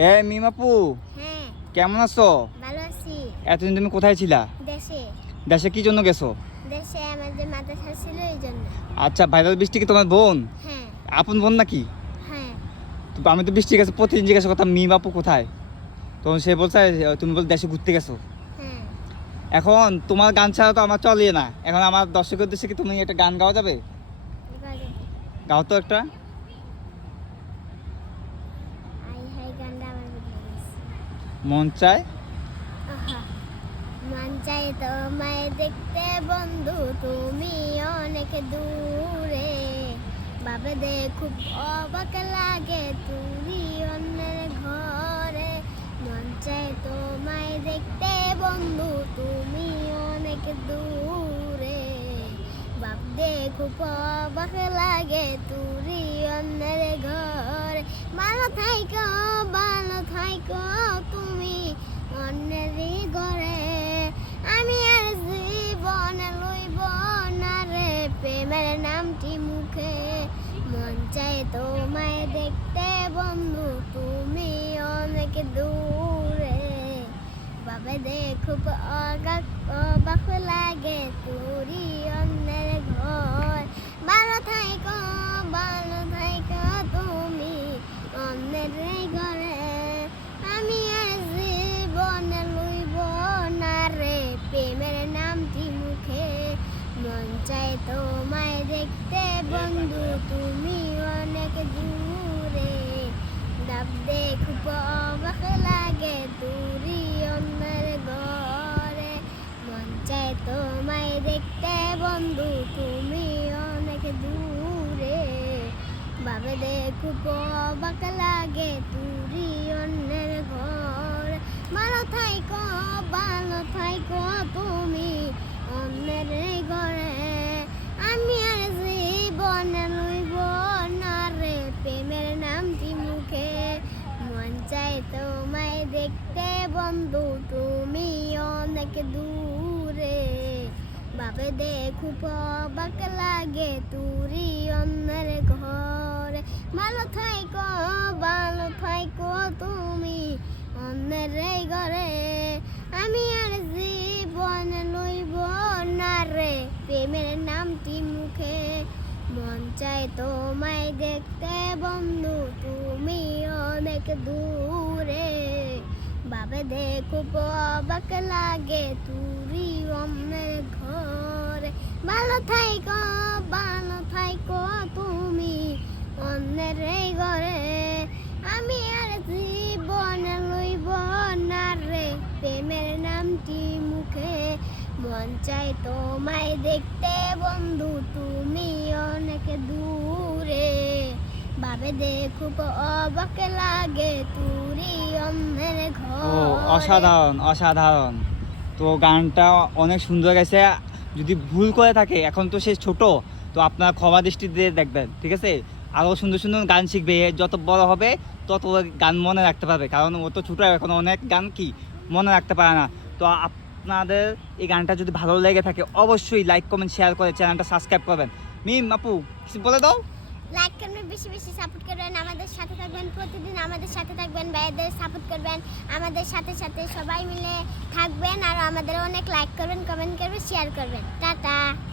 মিমাপু, হ্যাঁ, কেমন আছো? ভালো আছি। এতদিন তুমি কোথায় ছিলা? দেশে দেশে কি জন্য গেছো? দেশে আমাদের মাদ্রাসা ছিল এই জন্য। আচ্ছা, ভাইরাল বৃষ্টি কি তোমার বোন? হ্যাঁ, আপন বোন নাকি? হ্যাঁ, তো আমি তো বৃষ্টির কাছে প্রতিদিন জিজ্ঞাসা করতাম মিমাপু কোথায়, তখন সে বলছে তুমি বল দেশে ঘুরতে গেছো। হ্যাঁ। এখন তোমার গান ছাড়া তো আমার চলে না। এখন আমার দর্শকের উদ্দেশ্যে কি তুমি একটা গান গাওয়া যাবে? এবার দেখি। গাও তো একটা। আই হাই গান্ডা আমার বুঝে গেছে। মন চায়। আহা, মন চাই তোমায় দেখতে বন্ধু, তুমি অনেক দূরে। বাবে দে খুব অবাক লাগে তুমি অন্যের ঘরে। মন চাই তোমায় দেখতে বন্ধু, তুমি অনেক দূরে। ভাবতে খুব অবাক লাগে তুমি অন্যের ঘরে। ভালো থাইকো, ভালো থাইকো তুমি অন্যেরই ঘরে। আমি আর জীবনে লইব না রে প্রেমের নামটি মুখে। মন চাই তোমায় দেখতে বন্ধু, তুমি অনেক দূরে। বাবে খুব অবাক লাগে তুরি অন্যের ঘর। ভালো থাইকো, ভালো থাইকো তুমি অন্যের ঘরে। আমি আর জীবনে লইব না রে প্রেমের নামটি মুখে। মন চাই তোমায় দেখতে বন্ধু, তুমি অনেক দূরে। ভাবতে খুব অবাক লাগে তুরি অন্যের ঘরে। মন চাই তোমায় দেখতে বন্ধু, তুমি অনেক দূরে। ভাবতে খুব অবাক লাগে তুরি অন্যের ঘরে। ভালো থাইকো, ভালো থাইকো তুমি অন্যের ঘরে। আমি আর জীবনে লইব না রে প্রেমের নামটি মুখে। মন চাই তোমায় দেখতে বন্ধু, তুমি অনেক দূরে। বাবে খুব অবাক লাগে তুরি অন্যের ঘরে। ভালো থাইকো, ভালো থাইকো তুমি অন্যের ঘরে। আমি আর জীবনে লইব না রে প্রেমের নামটি মুখে। মন চাই তোমায় দেখতে বন্ধু, তুমি অনেক দূরে। বাবে খুব অবাক লাগে তুরি অন্যের ঘরে। ভালো থাইকো, ভালো থাইকো তুমি অন্যের ঘরে। আমি আর জীবনে লইব না রে প্রেমের নামটি মুখে। মন চাই তোমায় দেখতে বন্ধু, তুমি অনেক দূরে। বাবে খুব অবাক লাগে তুরি অন্যের ও, ঘরে। অসাধারণ অসাধারণ। তো গানটা অনেক সুন্দর গেছে। যদি ভুল করে থাকে, এখন তো সে ছোট, তো আপনার ক্ষমা দৃষ্টিতে দেখবেন, ঠিক আছে? আরও সুন্দর সুন্দর গান শিখবে, যত বড় হবে তত ও গান মনে রাখতে পারবে, কারণ ও তো ছোটো, এখন অনেক গান কি মনে রাখতে পারে না। তো আপনাদের এই গানটা যদি ভালো লেগে থাকে, অবশ্যই লাইক কমেন্ট শেয়ার করে চ্যানেলটা সাবস্ক্রাইব করবেন। মিম আপু, কিছু বলে দাও। লাইক করবেন, বেশি বেশি সাপোর্ট করবেন, আমাদের সাথে থাকবেন, প্রতিদিন আমাদের সাথে থাকবেন, ভাইদের সাপোর্ট করবেন, আমাদের সাথে সাথে সবাই মিলে থাকবেন। আর আমাদের অনেক লাইক করবেন, কমেন্ট করবেন, শেয়ার করবেন। টাটা।